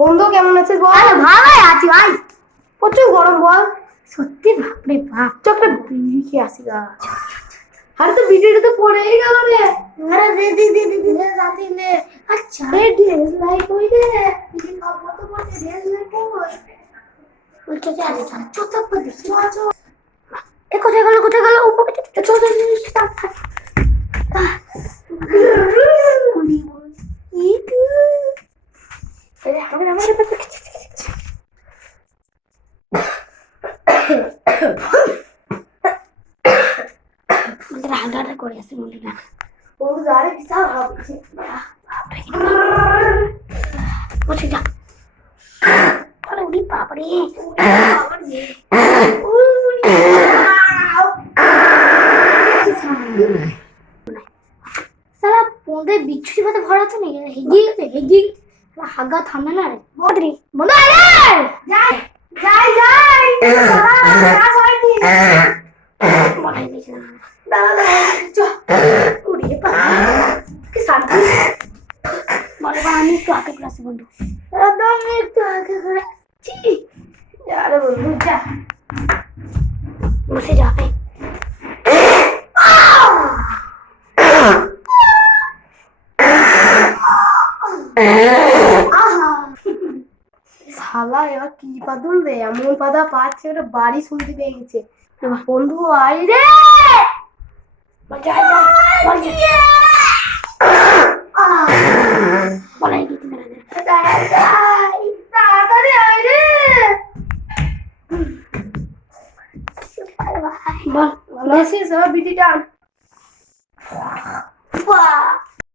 বন্ধু কেমন আছিস বল? ভালোই আছি ভাই। প্রচুর গরম বল। সত্যি বাপরে বাপ। চোখটা বিড়ি খেয়ে আসি গা। আরে তো বিড়িটা তো পড়েই গেল রে। আরে দে দে দে দে দে রাতে নে। আচ্ছা এই ড্রেস লাইট ওই রে। বিড়ি খাবো তো বলতে ড্রেস লাইট ওই। ওই কে কে আছে? চল চল চল চল। এ কোথায় গেল কোথায় গেল? উপরে চল চল চল। রাগাটা করে আছে বলি না। ও যারে বিশাল ভাবছে। বসে যা। আরে উনি বাপরে। সালা পৌঁছে বিচ্ছুরি ভাতে ভরা আছে নাকি? হেগিয়ে গেছে হেগিয়ে গেছে। হাগা থামে না রে। বদরি বন্ধু আয় যাই যাই যাই। কাজ হয়নি। বলাই দিয়েছে না। দাদা চল। উড়িয়ে পা। কি শান্তি। বলে বা আমি একটু আগে ক্লাসে বন্ধু। একদম একটু আগে করে। ছি। আরে বন্ধু যা। বসে যা ভাই। শালা এবার কি পাদুল রে, এমন পাদা পাচ্ছে ওটা বাড়ি শুনতে পেয়ে গেছে। বন্ধু আয় রে। যা যা বল যা। বলাই দিতে না। তাড়াতাড়ি আয় রে। বল বলেছিস এবার বিটি টান। বাহ